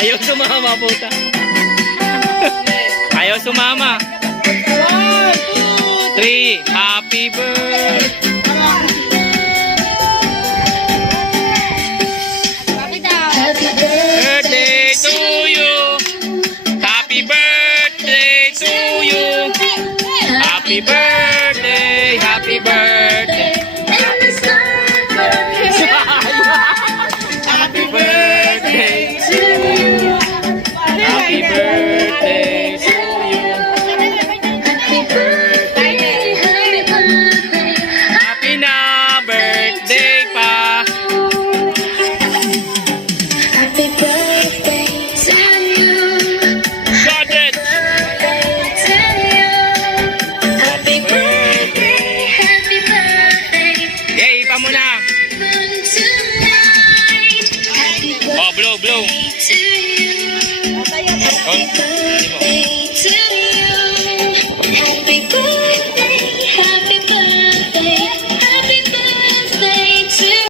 Ayaw sumama, puta. Ayaw sumama. 3. Happy birthday. Birthday to you. Happy birthday to you. Happy birthday. Happy birthday. Happy birthday to you. Happy birthday to you. Happy birthday. Happy na birthday pa. Happy birthday to you. Got it. To you. Happy birthday. Happy birthday. Yay, pa muna. Tonight. Happy Oh, blow, blow. birthday to you. Happy birthday.